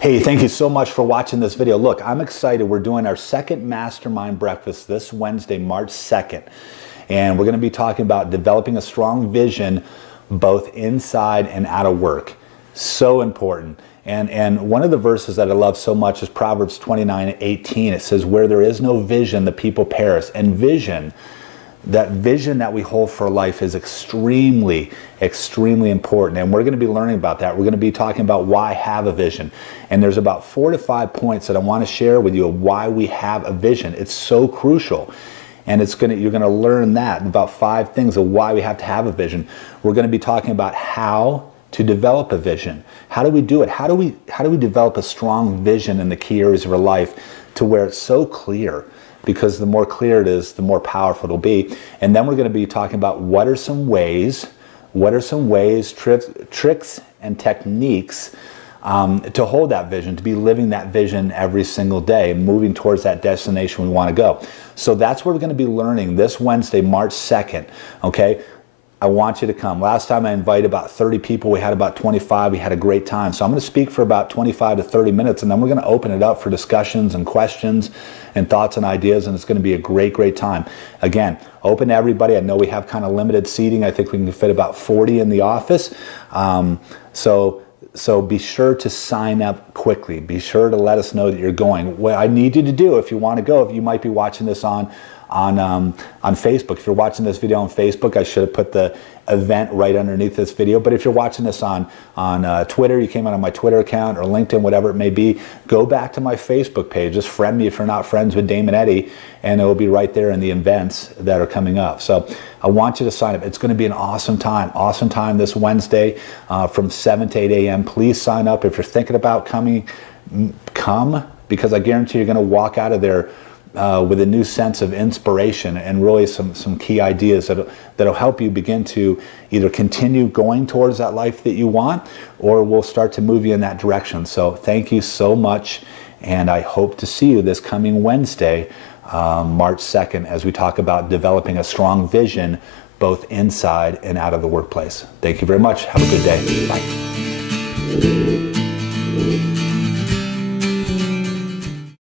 Hey, thank you so much for watching this video. Look, I'm excited. We're doing our second mastermind breakfast this Wednesday, March 2nd. And we're going to be talking about developing a strong vision both inside and out of work. So important. And one of the verses that I love so much is Proverbs 29:18. It says, where there is no vision, the people perish. And vision, that vision that we hold for life is extremely, extremely important. And we're going to be learning about that. We're going to be talking about why have a vision. And there's about 4 to 5 points that I want to share with you of why we have a vision. It's so crucial. And you're going to learn that, about 5 things of why we have to have a vision. We're going to be talking about how to develop a vision. How do we do it? How do we develop a strong vision in the key areas of our life to where it's so clear? Because the more clear it is, the more powerful it'll be. And then we're going to be talking about what are some ways, tricks and techniques to hold that vision, to be living that vision every single day, moving towards that destination we want to go. So that's what we're going to be learning this Wednesday, March 2nd, okay? I want you to come. Last time I invited about 30 people. We had about 25. We had a great time. So I'm going to speak for about 25 to 30 minutes, and then we're going to open it up for discussions and questions and thoughts and ideas, and it's going to be a great, great time. Again, open to everybody. I know we have kind of limited seating. I think we can fit about 40 in the office. So be sure to sign up quickly. Be sure to let us know that you're going. What I need you to do, if you want to go, if you might be watching this on Facebook. If you're watching this video on Facebook, I should have put the event right underneath this video. But if you're watching this on Twitter, you came on my Twitter account or LinkedIn, whatever it may be, go back to my Facebook page. Just friend me if you're not friends with Damon Eddy, and it will be right there in the events that are coming up. So I want you to sign up. It's going to be an awesome time this Wednesday from 7 to 8 a.m. Please sign up. If you're thinking about coming, come, because I guarantee you're going to walk out of there with a new sense of inspiration and really some key ideas that'll help you begin to either continue going towards that life that you want, or we'll start to move you in that direction. So thank you so much, and I hope to see you this coming Wednesday, March 2nd, as we talk about developing a strong vision both inside and out of the workplace. Thank you very much. Have a good day. Bye.